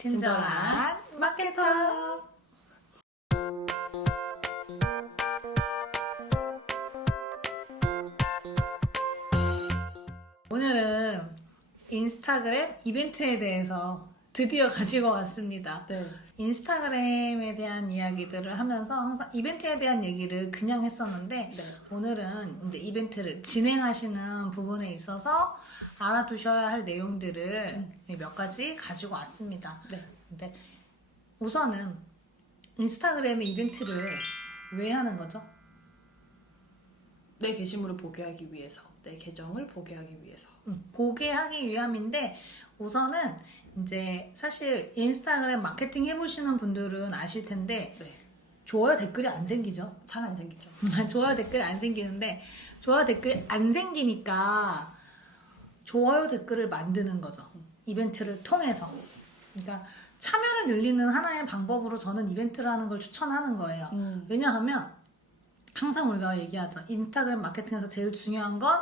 친절한 마케터. 오늘은 인스타그램 이벤트에 대해서 드디어 가지고 왔습니다. 네. 인스타그램에 대한 이야기들을 하면서 항상 이벤트에 대한 얘기를 그냥 했었는데 네. 오늘은 이제 이벤트를 진행하시는 부분에 있어서 알아두셔야 할 내용들을 몇 가지 가지고 왔습니다. 네. 근데 우선은 인스타그램의 이벤트를 왜 하는 거죠? 내 게시물을 보게 하기 위해서, 내 계정을 보게 하기 위해서. 보게 하기 위함인데 우선은 이제 사실 인스타그램 마케팅 해보시는 분들은 아실 텐데 네. 좋아요 댓글이 안 생기죠? 잘 안 생기죠. 좋아요 댓글이 안 생기는데 좋아요 댓글이 안 생기니까 좋아요 댓글을 만드는 거죠. 이벤트를 통해서. 그러니까 참여를 늘리는 하나의 방법으로 저는 이벤트를 하는 걸 추천하는 거예요. 왜냐하면 항상 우리가 얘기하죠. 인스타그램 마케팅에서 제일 중요한 건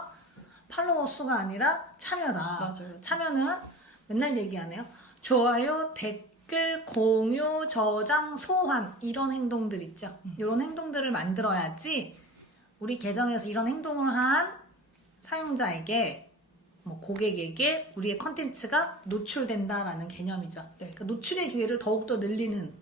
팔로워 수가 아니라 참여다. 맞아요. 참여는 맨날 얘기하네요. 좋아요, 댓글, 공유, 저장, 소환 이런 행동들 있죠. 이런 행동들을 만들어야지 우리 계정에서 이런 행동을 한 사용자에게 뭐 고객에게 우리의 컨텐츠가 노출된다라는 개념이죠. 네. 그러니까 노출의 기회를 더욱더 늘리는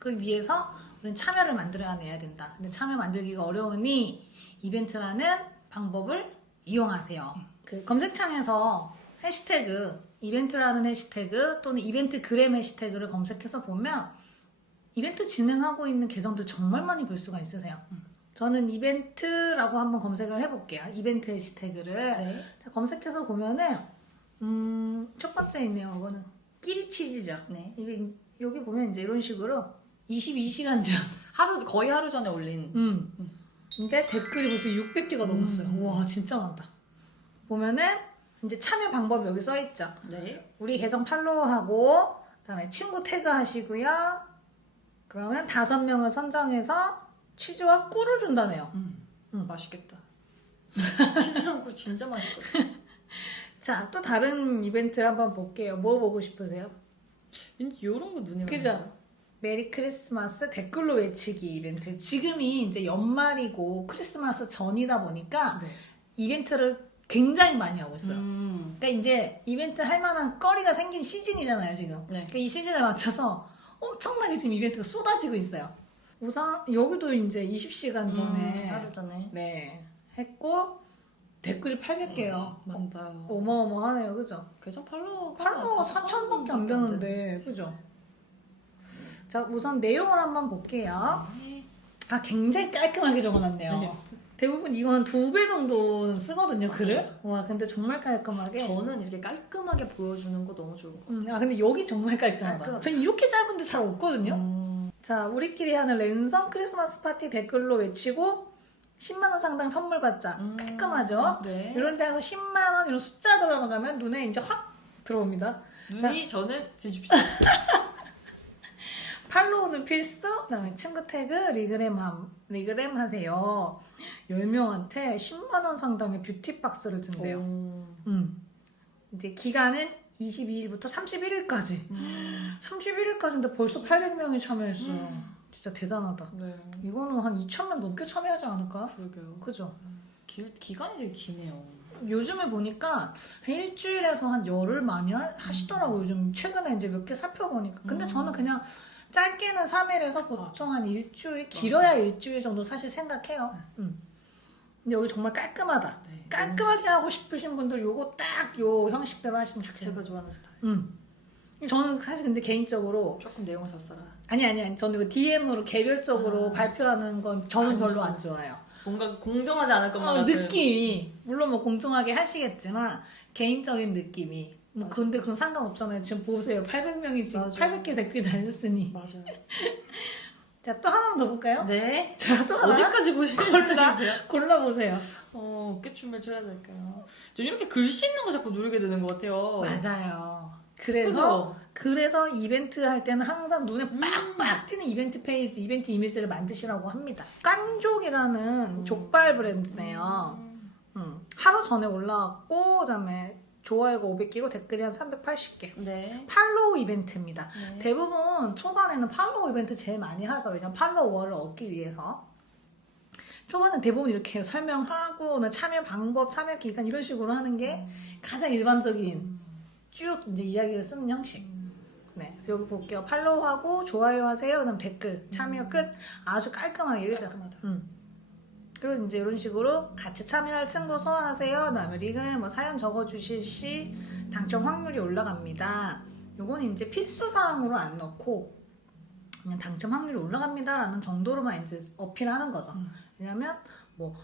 그 위해서 우리는 참여를 만들어내야 된다. 근데 참여 만들기가 어려우니 이벤트라는 방법을 이용하세요. 그 검색창에서 해시태그 이벤트라는 해시태그 또는 이벤트 그램 해시태그를 검색해서 보면 이벤트 진행하고 있는 계정들 정말 많이 볼 수가 있으세요. 저는 이벤트라고 한번 검색을 해볼게요. 이벤트 해시태그를 네. 자, 검색해서 보면은 첫 번째 있네요. 이거는 끼리치즈죠. 네. 이게 여기 보면 이제 이런 식으로 22시간 전. 거의 하루 전에 올린. 근데 댓글이 벌써 600개가 넘었어요. 와 진짜 많다. 보면은 이제 참여 방법이 여기 써있죠. 네. 우리 계정 팔로우하고 그다음에 친구 태그 하시고요. 그러면 5명을 선정해서 치즈와 꿀을 준다네요. 맛있겠다. 치즈랑 꿀 진짜 맛있거든요. 자, 또 다른 이벤트를 한번 볼게요. 뭐 보고 싶으세요? 왠지 이런 거 눈에 그죠? 와요. 메리 크리스마스 댓글로 외치기 이벤트. 지금이 이제 연말이고 크리스마스 전이다 보니까 네. 이벤트를 굉장히 많이 하고 있어요. 음. 그러니까 이제 이벤트 할 만한 거리가 생긴 시즌이잖아요, 지금. 네. 그러니까 이 시즌에 맞춰서 엄청나게 지금 이벤트가 쏟아지고 있어요. 우선 여기도 이제 20시간 전에 하루 전에. 네, 했고 댓글이 800개요. 많다. 어마어마하네요, 그죠? 계정 팔로워가 4,000밖에 안 되는데, 그죠? 자, 우선 내용을 한번 볼게요. 아, 굉장히 깔끔하게 적어놨네요. 네. 대부분 이건 2배 정도는 쓰거든요, 맞아, 글을. 맞아. 와, 근데 정말 깔끔하게. 저는 이렇게 깔끔하게 보여주는 거 너무 좋은 것 같아요. 아, 근데 여기 정말 깔끔하다. 깔끔하다. 저 이렇게 짧은데 잘 없거든요. 자, 우리끼리 하는 랜선 크리스마스 파티 댓글로 외치고 10만원 상당 선물 받자. 깔끔하죠? 네. 이런 데서 10만원 이런 숫자 들어가면 눈에 이제 확 들어옵니다. 눈이 저는 뒤집히죠. 팔로우는 필수, 그다음에 친구 태그, 리그램 하세요. 10명한테 10만원 상당의 뷰티박스를 준대요. 이제 기간은 22일부터 31일까지. 31일까지인데 벌써 800명이 참여했어요. 진짜 대단하다. 네. 이거는 한 2,000명 넘게 참여하지 않을까? 그러게요. 그죠? 기간이 되게 기네요. 요즘에 보니까 한 일주일에서 한 열흘 많이 하시더라고요. 요즘 최근에 이제 몇 개 살펴보니까. 근데 저는 그냥 짧게는 3일에서 보통 한 일주일, 길어야 일주일 정도 사실 생각해요. 근데 여기 정말 깔끔하다. 네. 깔끔하게 하고 싶으신 분들 요거 딱 요 형식대로 하시면 좋겠어요. 제가 좋아하는 스타일. 저는 사실 근데 개인적으로 조금 내용을 더 써라. 아니 저는 이거 DM으로 개별적으로 발표하는 건 저는 안 별로 좋아. 안 좋아해요. 뭔가 공정하지 않을 것만 같은. 느낌이 물론 뭐 공정하게 하시겠지만 개인적인 느낌이 뭐 맞아. 근데 그건 상관없잖아요. 지금 보세요. 800명이 지금 맞아. 800개 댓글이 달렸으니. 맞아요. 자, 또 하나만 더 볼까요? 네. 자, 또 하나 어디까지 보시겠어요? 골라보세요. 어깨춤을 춰야 될까요? 저 이렇게 글씨 있는 거 자꾸 누르게 되는 것 같아요. 맞아요. 그죠? 그래서 이벤트 할 때는 항상 눈에 빡빡 띄는 이벤트 페이지, 이벤트 이미지를 만드시라고 합니다. 깐족이라는 족발 브랜드네요. 하루 전에 올라왔고, 그다음에 좋아요가 500개고 댓글이 한 380개. 네. 팔로우 이벤트입니다. 네. 대부분 초반에는 팔로우 이벤트 제일 많이 하죠. 왜냐면 팔로워를 얻기 위해서. 초반은 대부분 이렇게 설명하고 참여 방법, 참여 기간 이런 식으로 하는 게 가장 일반적인 쭉 이제 이야기를 쓰는 형식. 네, 그래서 여기 볼게요. 팔로우하고 좋아요 하세요. 그다음 댓글 참여 끝. 아주 깔끔하게 그죠? 깔끔하다. 그리고 이제 이런 식으로 같이 참여할 친구 소환하세요. 그다음에 리그에 뭐 사연 적어주실 시 당첨 확률이 올라갑니다. 요건 이제 필수 사항으로 안 넣고 그냥 당첨 확률이 올라갑니다라는 정도로만 이제 어필하는 거죠. 왜냐면 뭐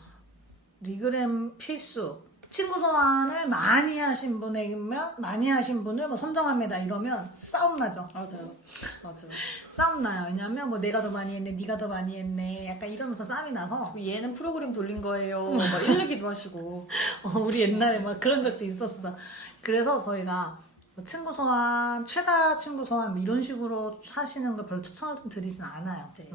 리그램 필수 친구 소환을 많이 하신 분이면 많이 하신 분을 뭐 선정합니다 이러면 싸움 나죠. 맞아요. 맞아요. 싸움 나요. 왜냐면 뭐 내가 더 많이 했네, 네가 더 많이 했네, 약간 이러면서 싸움이 나서 얘는 프로그램 돌린 거예요. 막 이러기도 하시고. 우리 옛날에 막 그런 적도 있었어. 그래서 저희가 뭐 친구 소환, 최다 친구 소환 뭐 이런 식으로 하시는 걸 별로 추천을 좀 드리진 않아요. 네.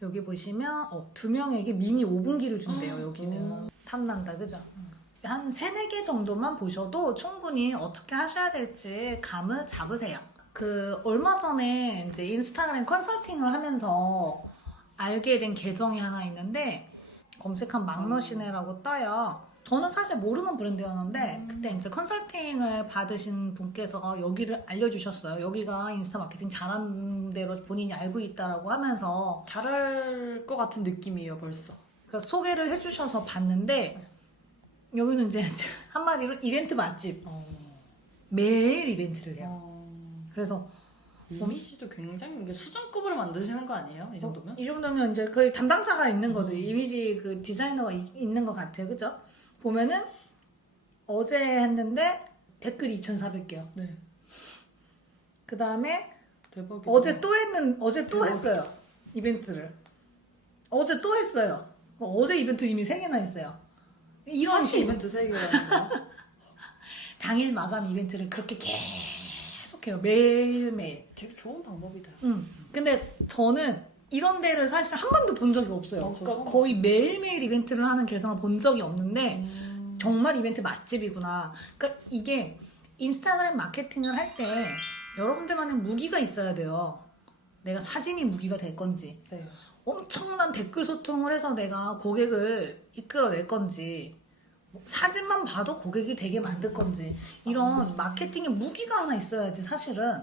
여기 보시면 2명에게 미니 5분기를 준대요. 여기는 탐난다, 그죠? 한 3, 4개 정도만 보셔도 충분히 어떻게 하셔야 될지 감을 잡으세요. 얼마 전에 이제 인스타그램 컨설팅을 하면서 알게 된 계정이 하나 있는데 검색한 막러시네라고 떠요. 저는 사실 모르는 브랜드였는데 그때 이제 컨설팅을 받으신 분께서 여기를 알려주셨어요. 여기가 인스타 마케팅 잘하는 대로 본인이 알고 있다라고 하면서 잘할 것 같은 느낌이에요, 벌써. 그러니까 소개를 해주셔서 봤는데 여기는 이제 한마디로 이벤트 맛집. 매일 이벤트를 해요. 그래서 이미지도 굉장히 이게 수준급으로 만드시는 거 아니에요? 이 정도면? 이 정도면 이제 거의 담당자가 있는 거죠. 이미지 그 디자이너가 있는 것 같아요. 그죠? 보면은 어제 했는데 댓글 2,400개요. 네. 그 다음에 대박이다. 어제 또 대박이다. 했어요. 이벤트를. 어제 또 했어요. 어제 이벤트 이미 3개나 했어요. 이런 사실 식으로. 이벤트 3개라는 거. 당일 마감 이벤트를 그렇게 계속해요. 매일매일. 되게 좋은 방법이다. 근데 저는 이런 데를 사실 한 번도 본 적이 없어요. 저 그러니까 처음 거의 매일매일 이벤트를 하는 계정을 본 적이 없는데 정말 이벤트 맛집이구나. 그러니까 이게 인스타그램 마케팅을 할 때 여러분들만의 무기가 있어야 돼요. 내가 사진이 무기가 될 건지 네. 엄청난 댓글 소통을 해서 내가 고객을 이끌어낼 건지 뭐 사진만 봐도 고객이 되게 만들 건지 이런 마케팅의 무기가 하나 있어야지 사실은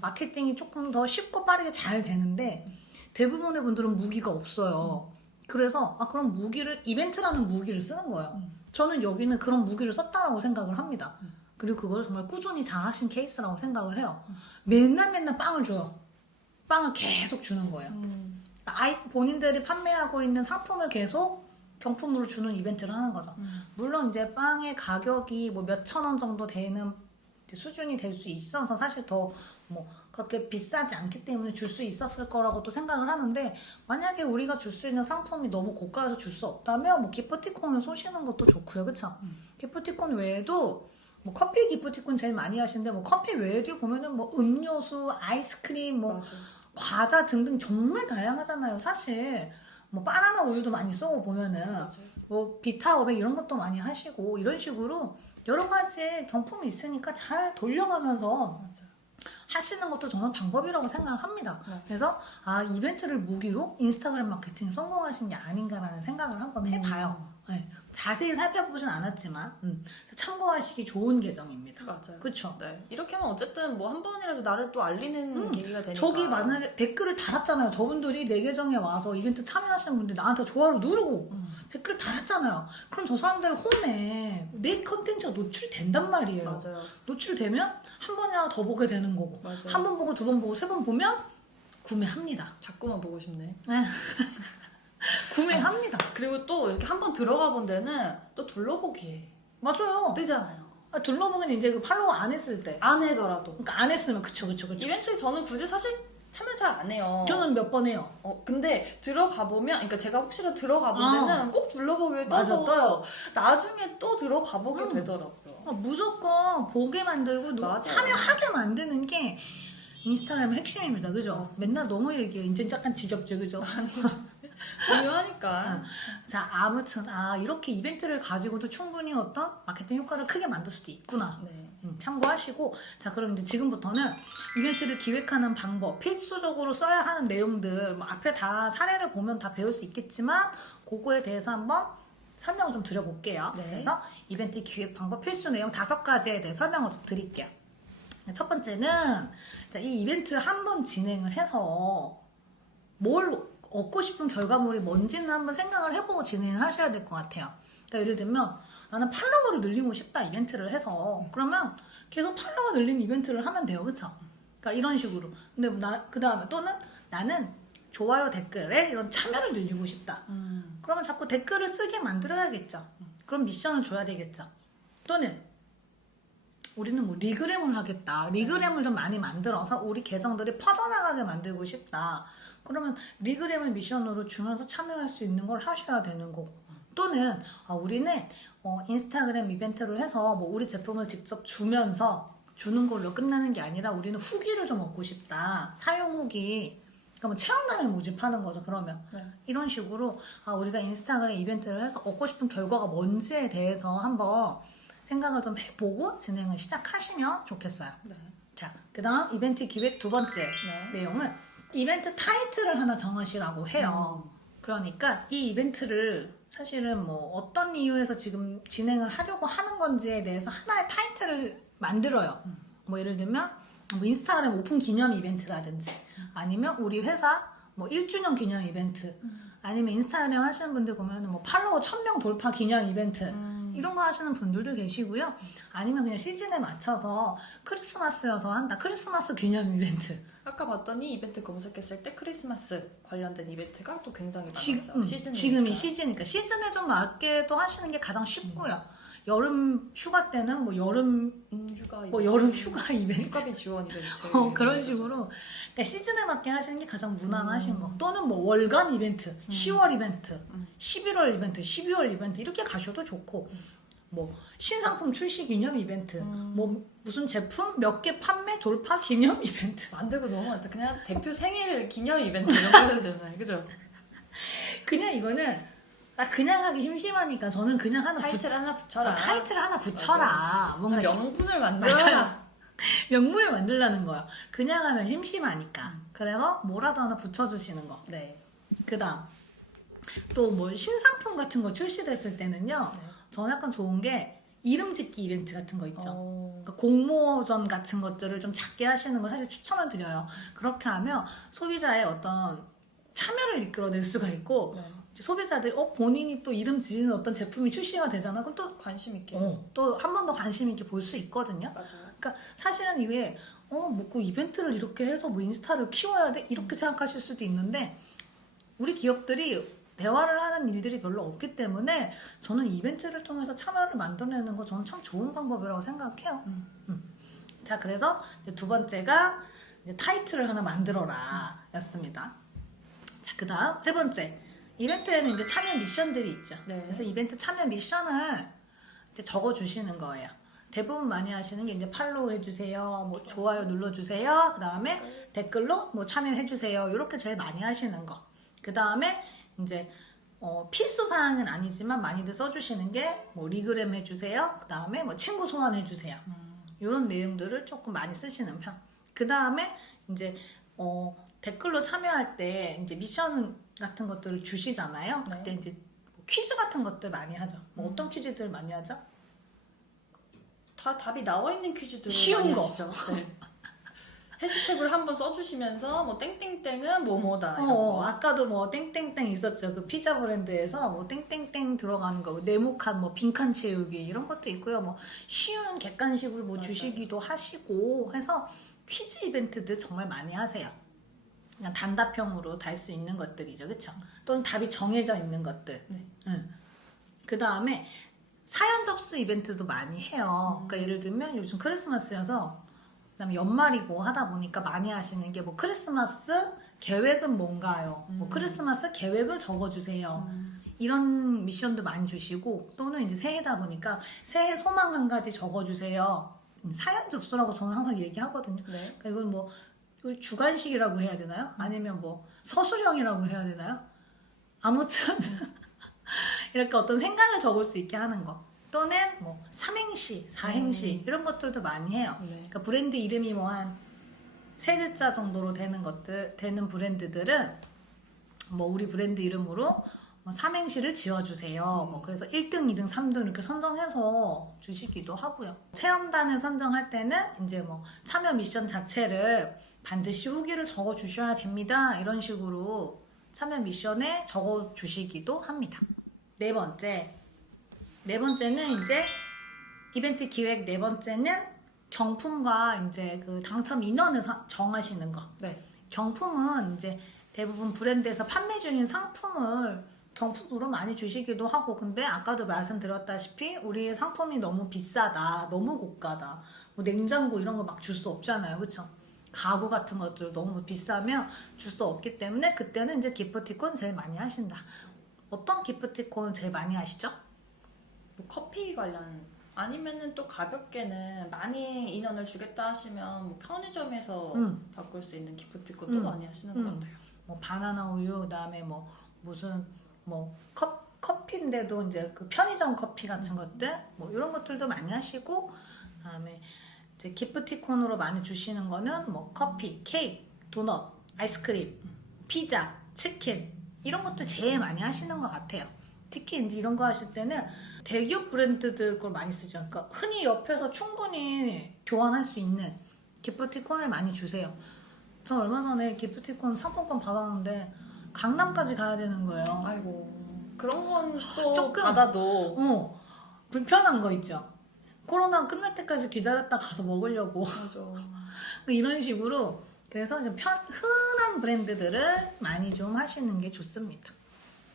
마케팅이 조금 더 쉽고 빠르게 잘 되는데 대부분의 분들은 무기가 없어요. 그래서 그럼 무기를 이벤트라는 무기를 쓰는 거예요. 저는 여기는 그런 무기를 썼다라고 생각을 합니다. 그리고 그걸 정말 꾸준히 잘하신 케이스라고 생각을 해요. 맨날 빵을 줘요. 빵을 계속 주는 거예요. 본인들이 판매하고 있는 상품을 계속 경품으로 주는 이벤트를 하는 거죠. 물론 이제 빵의 가격이 뭐 몇천 원 정도 되는 수준이 될 수 있어서 사실 더 뭐 그렇게 비싸지 않기 때문에 줄 수 있었을 거라고 또 생각을 하는데 만약에 우리가 줄 수 있는 상품이 너무 고가여서 줄 수 없다면 뭐 기프티콘을 쏘시는 것도 좋고요. 그쵸? 기프티콘 외에도 뭐 커피 기프티콘 제일 많이 하시는데 뭐 커피 외에도 보면은 뭐 음료수, 아이스크림, 뭐 맞아. 과자 등등 정말 다양하잖아요. 사실 뭐 바나나 우유도 많이 쏘고 보면은 맞아요. 뭐 비타 500 이런 것도 많이 하시고 이런 식으로 여러 가지 경품이 있으니까 잘 돌려가면서 맞아. 하시는 것도 저는 방법이라고 생각합니다. 네. 그래서 이벤트를 무기로 인스타그램 마케팅에 성공하신 게 아닌가라는 생각을 한번 해봐요. 네. 자세히 살펴보진 않았지만 참고하시기 좋은 계정입니다. 맞아요. 그쵸? 네. 이렇게 하면 어쨌든 뭐 한 번이라도 나를 또 알리는 계기가 되니까. 저기 만약에 댓글을 달았잖아요. 저분들이 내 계정에 와서 이벤트 참여하시는 분들 나한테 좋아요 누르고 댓글 달았잖아요. 그럼 저 사람들 홈에 내 컨텐츠가 노출된단 말이에요. 맞아요. 노출되면 한 번이라도 더 보게 되는 거고 맞아요. 한 번 보고 두 번 보고 세 번 보면 구매합니다. 자꾸만 보고 싶네. 네. 구매합니다. 그리고 또 이렇게 한 번 들어가 본 데는 또 둘러보기에 맞아요. 뜨잖아요. 둘러보기는 이제 그 팔로우 안 했을 때. 안 해더라도. 그러니까 안 했으면 그쵸. 이벤트 저는 굳이 사실 참여 잘 안 해요. 저는 몇 번 해요. 근데 들어가 보면, 그러니까 제가 혹시나 들어가 본 데는 꼭 둘러보기에 맞아, 떠서 떠요. 나중에 또 들어가 보게 되더라고요. 무조건 보게 만들고 맞아요. 참여하게 만드는 게 인스타그램의 핵심입니다. 그죠? 맞습니다. 맨날 너무 얘기해요. 이제 약간 지겹죠. 그죠? 중요하니까. 자, 아무튼 이렇게 이벤트를 가지고도 충분히 어떤 마케팅 효과를 크게 만들 수도 있구나. 네. 참고하시고, 자, 그럼 이제 지금부터는 이벤트를 기획하는 방법, 필수적으로 써야 하는 내용들, 뭐 앞에 다 사례를 보면 다 배울 수 있겠지만, 그거에 대해서 한번 설명을 좀 드려볼게요. 네. 그래서 이벤트 기획 방법 필수 내용 5가지에 대해 설명을 좀 드릴게요. 첫 번째는, 자, 이 이벤트 한 번 진행을 해서 뭘 얻고 싶은 결과물이 뭔지는 한번 생각을 해보고 진행을 하셔야 될 것 같아요. 그러니까 예를 들면 나는 팔로워를 늘리고 싶다 이벤트를 해서 그러면 계속 팔로워 늘리는 이벤트를 하면 돼요, 그쵸? 그러니까 이런 식으로. 근데 그 다음에 또는 나는 좋아요 댓글에 이런 참여를 늘리고 싶다. 그러면 자꾸 댓글을 쓰게 만들어야겠죠. 그럼 미션을 줘야 되겠죠. 또는 우리는 뭐 리그램을 하겠다. 리그램을 좀 많이 만들어서 우리 계정들이 퍼져나가게 만들고 싶다. 그러면 리그램을 미션으로 주면서 참여할 수 있는 걸 하셔야 되는 거고. 또는 우리는 인스타그램 이벤트를 해서 뭐 우리 제품을 직접 주는 걸로 끝나는 게 아니라 우리는 후기를 좀 얻고 싶다. 사용 후기. 그러니까 뭐 체험단을 모집하는 거죠. 그러면 이런 식으로 우리가 인스타그램 이벤트를 해서 얻고 싶은 결과가 뭔지에 대해서 한번 생각을 좀 해보고 진행을 시작하시면 좋겠어요. 네. 자, 그 다음 이벤트 기획 두 번째 내용은 이벤트 타이틀을 하나 정하시라고 해요. 그러니까 이 이벤트를 사실은 뭐 어떤 이유에서 지금 진행을 하려고 하는 건지에 대해서 하나의 타이틀을 만들어요. 뭐 예를 들면 뭐 인스타그램 오픈 기념 이벤트라든지 아니면 우리 회사 뭐 1주년 기념 이벤트 아니면 인스타그램 하시는 분들 보면 뭐 팔로워 1000명 돌파 기념 이벤트 이런 거 하시는 분들도 계시고요. 아니면 그냥 시즌에 맞춰서 크리스마스여서 한다. 크리스마스 기념 이벤트. 아까 봤더니 이벤트 검색했을 때 크리스마스 관련된 이벤트가 또 굉장히 많았어요. 지금이 시즌이니까 시즌에 좀 맞게도 하시는 게 가장 쉽고요. 여름 휴가 때는 뭐 여름 휴가 뭐 여름 휴가 이벤트 휴가비 지원 이벤트 그런 식으로 그러니까 시즌에 맞게 하시는 게 가장 무난하신 거. 또는 뭐 월간 이벤트, 10월 이벤트, 11월 이벤트, 12월 이벤트 이렇게 가셔도 좋고 뭐 신상품 출시 기념 이벤트, 뭐 무슨 제품 몇 개 판매 돌파 기념 이벤트 만들고 너무 많다. 그냥 대표 생일 기념 이벤트 이런 거 해도 되잖아요. 그죠? 그냥 이거는 그냥 하기 심심하니까 저는 그냥 하나 타이틀 하나 붙여라. 타이틀 하나 붙여라. 맞아. 뭔가 명분을 만들어라. 명분을 만들라는 거야. 그냥 하면 심심하니까. 그래서 뭐라도 하나 붙여주시는 거. 네. 그다음 또 뭐 신상품 같은 거 출시됐을 때는요. 네. 저는 약간 좋은 게 이름 짓기 이벤트 같은 거 있죠. 어... 그러니까 공모전 같은 것들을 좀 작게 하시는 거 사실 추천을 드려요. 그렇게 하면 소비자의 어떤 참여를 이끌어낼 수가 있고 네. 소비자들이 본인이 또 이름 지는 어떤 제품이 출시가 되잖아. 그럼 또 관심 있게. 또 한 번 더 관심 있게 볼 수 있거든요. 맞아요. 그러니까 사실은 이게 뭐 그 이벤트를 이렇게 해서 뭐 인스타를 키워야 돼 이렇게 생각하실 수도 있는데 우리 기업들이 대화를 하는 일들이 별로 없기 때문에 저는 이벤트를 통해서 참여를 만들어내는 거 저는 참 좋은 방법이라고 생각해요. 자, 그래서 이제 두 번째가 이제 타이틀을 하나 만들어라 였습니다. 자, 그 다음 세 번째. 이벤트에는 이제 참여 미션들이 있죠. 네. 그래서 이벤트 참여 미션을 이제 적어주시는 거예요. 대부분 많이 하시는 게 이제 팔로우 해주세요, 뭐 좋아요 눌러주세요, 그 다음에 댓글로 뭐 참여해주세요. 이렇게 제일 많이 하시는 거. 그 다음에 이제 필수 사항은 아니지만 많이들 써주시는 게 뭐 리그램 해주세요, 그 다음에 뭐 친구 소환해주세요. 이런 내용들을 조금 많이 쓰시는 편. 그 다음에 이제 댓글로 참여할 때 이제 미션 같은 것들을 주시잖아요. 네. 그때 이제 퀴즈 같은 것들 많이 하죠. 뭐 어떤 퀴즈들 많이 하죠? 다 답이 나와 있는 퀴즈들 쉬운 많이 거. 하시죠. 네. 해시태그를 한번 써주시면서 뭐 땡땡땡은 뭐뭐다 이런 거. 아까도 뭐 땡땡땡 있었죠. 그 피자 브랜드에서 뭐 땡땡땡 들어가는 거, 네모칸 뭐 빈칸 채우기 이런 것도 있고요. 뭐 쉬운 객관식을 뭐 맞아요. 주시기도 하시고 해서 퀴즈 이벤트들 정말 많이 하세요. 그냥 단답형으로 달 수 있는 것들이죠, 그렇죠? 또는 답이 정해져 있는 것들. 네. 그 다음에 사연 접수 이벤트도 많이 해요. 그러니까 예를 들면 요즘 크리스마스여서 그다음에 연말이고 하다 보니까 많이 하시는 게 뭐 크리스마스 계획은 뭔가요? 뭐 크리스마스 계획을 적어주세요. 이런 미션도 많이 주시고 또는 이제 새해다 보니까 새해 소망 한 가지 적어주세요. 사연 접수라고 저는 항상 얘기하거든요. 네. 그러니까 이건 뭐 이걸 주간식이라고 해야 되나요? 아니면 뭐 서술형이라고 해야 되나요? 아무튼 이렇게 어떤 생각을 적을 수 있게 하는 거. 또는 뭐 삼행시, 사행시 이런 것들도 많이 해요. 네. 그러니까 브랜드 이름이 뭐 한 세 글자 정도로 되는 브랜드들은 뭐 우리 브랜드 이름으로 뭐 삼행시를 지어주세요. 뭐 그래서 1등, 2등, 3등 이렇게 선정해서 주시기도 하고요. 체험단을 선정할 때는 이제 뭐 참여 미션 자체를 반드시 후기를 적어 주셔야 됩니다. 이런 식으로 참여 미션에 적어 주시기도 합니다. 네 번째는 이제 이벤트 기획 네 번째는 경품과 이제 그 당첨 인원을 정하시는 거. 네. 경품은 이제 대부분 브랜드에서 판매 중인 상품을 경품으로 많이 주시기도 하고, 근데 아까도 말씀드렸다시피 우리 상품이 너무 비싸다, 너무 고가다, 뭐 냉장고 이런 거 막 줄 수 없잖아요, 그쵸? 가구 같은 것들 너무 비싸면 줄 수 없기 때문에 그때는 이제 기프티콘 제일 많이 하신다. 어떤 기프티콘 제일 많이 하시죠? 뭐 커피 관련 아니면은 또 가볍게는 많이 인원을 주겠다 하시면 뭐 편의점에서 바꿀 수 있는 기프티콘도 많이 하시는 것 같아요. 뭐 바나나 우유, 그다음에 뭐 무슨 뭐 커피인데도 이제 그 편의점 커피 같은 것들 뭐 이런 것들도 많이 하시고, 그다음에 이제 기프티콘으로 많이 주시는 거는 뭐 커피, 케이크, 도넛, 아이스크림, 피자, 치킨 이런 것들 제일 많이 하시는 것 같아요. 특히 이제 이런 거 하실 때는 대기업 브랜드들 걸 많이 쓰죠. 그러니까 흔히 옆에서 충분히 교환할 수 있는 기프티콘을 많이 주세요. 저 얼마 전에 기프티콘 상품권 받았는데 강남까지 가야 되는 거예요. 아이고, 그런 건 또 조금 받아도 불편한 거 있죠. 코로나 끝날 때까지 기다렸다 가서 먹으려고. 맞아. 이런 식으로 그래서 좀 흔한 브랜드들을 많이 좀 하시는 게 좋습니다.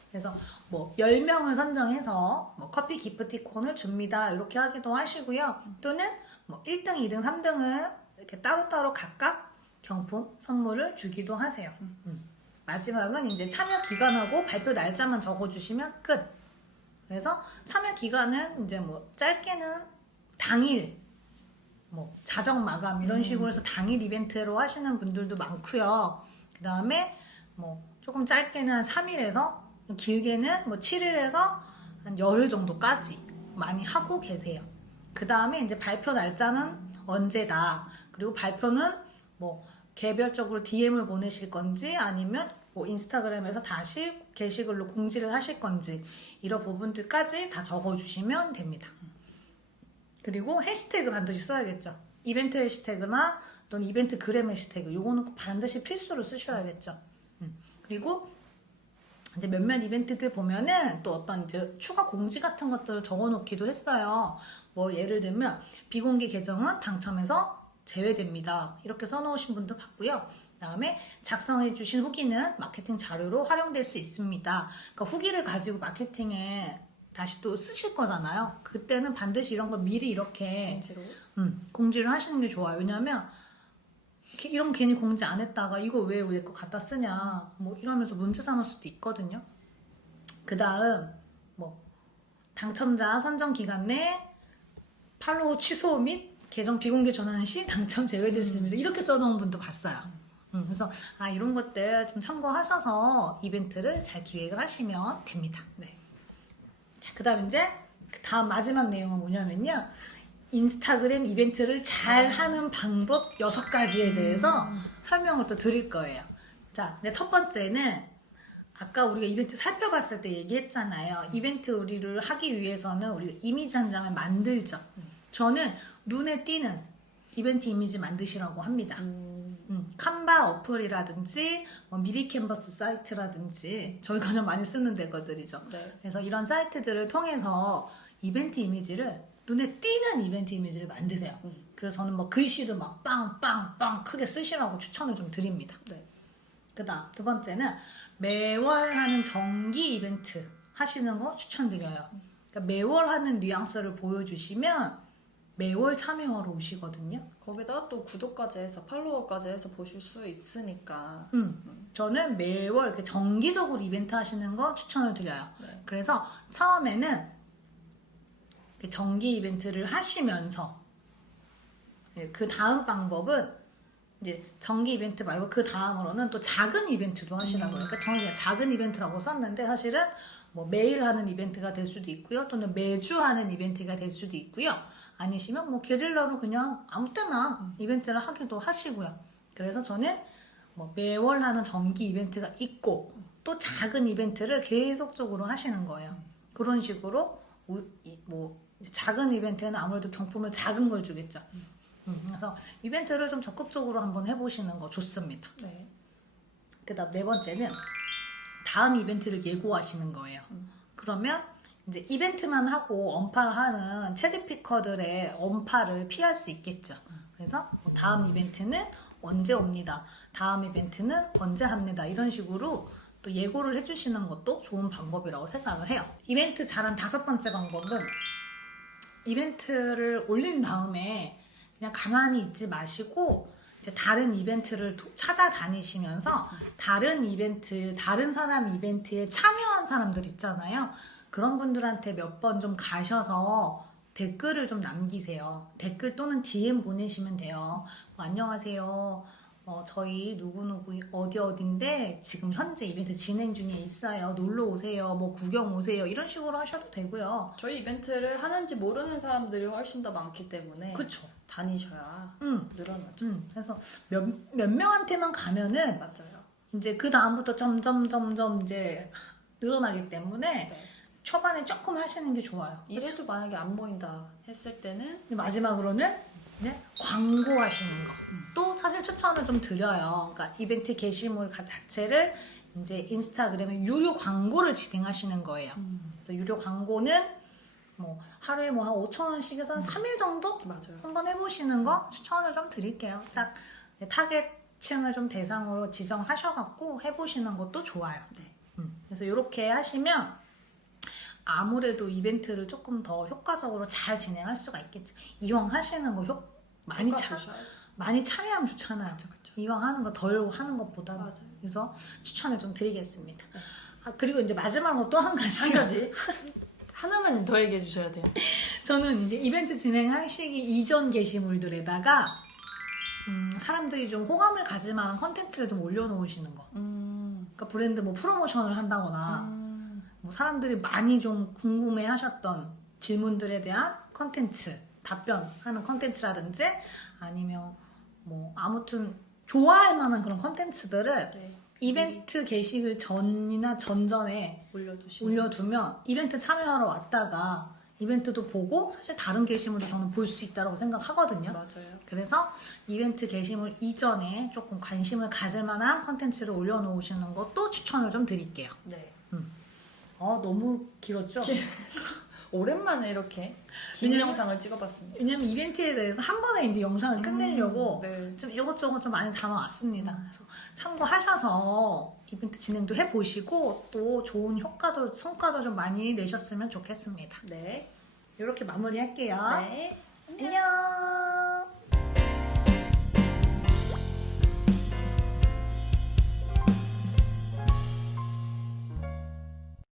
그래서 뭐 10명을 선정해서 뭐 커피 기프티콘을 줍니다. 이렇게 하기도 하시고요. 또는 뭐 1등, 2등, 3등을 이렇게 따로따로 각각 경품, 선물을 주기도 하세요. 마지막은 이제 참여 기간하고 발표 날짜만 적어주시면 끝. 그래서 참여 기간은 이제 뭐 짧게는 당일, 뭐 자정 마감 이런 식으로 해서 당일 이벤트로 하시는 분들도 많고요. 그 다음에 뭐 조금 짧게는 한 3일에서 길게는 뭐 7일에서 한 열흘 정도까지 많이 하고 계세요. 그 다음에 이제 발표 날짜는 언제다. 그리고 발표는 뭐 개별적으로 DM을 보내실 건지 아니면 뭐 인스타그램에서 다시 게시글로 공지를 하실 건지 이런 부분들까지 다 적어주시면 됩니다. 그리고 해시태그 반드시 써야겠죠. 이벤트 해시태그나 또는 이벤트 그램 해시태그 요거는 반드시 필수로 쓰셔야겠죠. 그리고 이제 몇몇 이벤트들 보면은 또 어떤 이제 추가 공지 같은 것들을 적어놓기도 했어요. 뭐 예를 들면 비공개 계정은 당첨에서 제외됩니다. 이렇게 써놓으신 분도 봤고요. 그다음에 작성해주신 후기는 마케팅 자료로 활용될 수 있습니다. 그러니까 후기를 가지고 마케팅에 다시 또 쓰실 거잖아요. 그때는 반드시 이런 걸 미리 이렇게 공지를 하시는 게 좋아요. 왜냐하면 이런 괜히 공지 안 했다가 이거 왜 내 거 갖다 쓰냐 뭐 이러면서 문제 삼을 수도 있거든요. 그 다음 뭐 당첨자 선정 기간 내 팔로우 취소 및 계정 비공개 전환 시 당첨 제외되십니다. 이렇게 써놓은 분도 봤어요. 그래서 이런 것들 좀 참고하셔서 이벤트를 잘 기획을 하시면 됩니다. 네. 자, 그 다음 이제 그 다음 마지막 내용은 뭐냐면요. 인스타그램 이벤트를 잘 하는 방법 6가지에 대해서 설명을 또 드릴 거예요. 자, 근데 첫 번째는 아까 우리가 이벤트 살펴봤을 때 얘기했잖아요. 이벤트 우리를 하기 위해서는 우리가 이미지 한 장을 만들죠. 저는 눈에 띄는 이벤트 이미지 만드시라고 합니다. 칸바 어플이라든지 뭐 미리 캔버스 사이트라든지 저희가 가장 많이 쓰는 데거들이죠. 네. 그래서 이런 사이트들을 통해서 이벤트 이미지를 눈에 띄는 이벤트 이미지를 만드세요. 그래서 저는 뭐 글씨도 막 빵빵빵 크게 쓰시라고 추천을 좀 드립니다. 네. 그다음 두 번째는 매월 하는 정기 이벤트 하시는 거 추천드려요. 그러니까 매월 하는 뉘앙스를 보여주시면 매월 참여하러 오시거든요. 거기다가 또 구독까지 해서 팔로워까지 해서 보실 수 있으니까. 저는 매월 이렇게 정기적으로 이벤트 하시는 거 추천을 드려요. 네. 그래서 처음에는 정기 이벤트를 하시면서 그 다음 방법은 이제 정기 이벤트 말고 그 다음으로는 또 작은 이벤트도 하시라고 해요. 그러니까 저는 그냥 작은 이벤트라고 썼는데 사실은 뭐 매일 하는 이벤트가 될 수도 있고요. 또는 매주 하는 이벤트가 될 수도 있고요. 아니시면 뭐 게릴라로 그냥 아무 때나 이벤트를 하기도 하시고요. 그래서 저는 뭐 매월 하는 정기 이벤트가 있고 또 작은 이벤트를 계속적으로 하시는 거예요. 그런 식으로 뭐 작은 이벤트에는 아무래도 경품을 작은 걸 주겠죠. 그래서 이벤트를 좀 적극적으로 한번 해보시는 거 좋습니다. 네. 그다음 네 번째는 다음 이벤트를 예고하시는 거예요. 그러면 이제 이벤트만 하고 언팔을 하는 체리피커들의 언팔을 피할 수 있겠죠. 그래서 뭐 다음 이벤트는 언제 옵니다. 다음 이벤트는 언제 합니다. 이런 식으로 또 예고를 해주시는 것도 좋은 방법이라고 생각을 해요. 이벤트 잘한 다섯 번째 방법은 이벤트를 올린 다음에 그냥 가만히 있지 마시고 이제 다른 이벤트를 찾아다니시면서 다른 이벤트, 다른 사람 이벤트에 참여한 사람들 있잖아요. 그런 분들한테 몇 번 좀 가셔서 댓글을 좀 남기세요. 댓글 또는 DM 보내시면 돼요. 안녕하세요. 저희 누구누구 어딘데 지금 현재 이벤트 진행 중에 있어요. 놀러 오세요. 뭐 구경 오세요. 이런 식으로 하셔도 되고요. 저희 이벤트를 하는지 모르는 사람들이 훨씬 더 많기 때문에 그쵸. 다니셔야 늘어나죠. 그래서 몇 명한테만 가면은 맞아요. 이제 그 다음부터 점점 이제 늘어나기 때문에 네. 초반에 조금 하시는 게 좋아요. 이래도 만약에 안 보인다 했을 때는 마지막으로는 광고 하시는 거. 또 사실 추천을 좀 드려요. 그러니까 이벤트 게시물 자체를 이제 인스타그램에 유료 광고를 진행하시는 거예요. 그래서 유료 광고는 뭐 하루에 뭐 한 5,000원씩에서 한 3일 정도 맞아요. 한번 해보시는 거 추천을 좀 드릴게요. 딱 타겟층을 좀 대상으로 지정하셔갖고 해보시는 것도 좋아요. 네. 그래서 이렇게 하시면 아무래도 이벤트를 조금 더 효과적으로 잘 진행할 수가 있겠죠. 이왕 하시는 거 많이 참여하면 좋잖아요. 그쵸. 이왕 하는 거 덜 하는 것보다. 맞아요. 그래서 추천을 좀 드리겠습니다. 네. 그리고 이제 마지막으로 또 한 가지. 한 가지 하나만 더 얘기해 주셔야 돼요. 저는 이제 이벤트 진행하시기 이전 게시물들에다가 사람들이 좀 호감을 가질 만한 컨텐츠를 좀 올려놓으시는 거. 그러니까 브랜드 뭐 프로모션을 한다거나 뭐 사람들이 많이 좀 궁금해하셨던 질문들에 대한 컨텐츠, 답변하는 컨텐츠라든지 아니면 뭐 아무튼 좋아할 만한 그런 컨텐츠들을 네. 이벤트 게시글 전이나 전전에 올려두면 이벤트 참여하러 왔다가 이벤트도 보고 사실 다른 게시물도 저는 볼 수 있다고 생각하거든요. 맞아요. 그래서 이벤트 게시물 이전에 조금 관심을 가질 만한 컨텐츠를 올려놓으시는 것도 추천을 좀 드릴게요. 네. 너무 길었죠? 오랜만에 이렇게 긴 영상을 찍어봤습니다. 왜냐면 이벤트에 대해서 한 번에 이제 영상을 끝내려고 네. 좀 이것저것 좀 많이 담아왔습니다. 그래서 참고하셔서 이벤트 진행도 해보시고 또 좋은 성과도 좀 많이 내셨으면 좋겠습니다. 네. 이렇게 마무리할게요. 네. 안녕.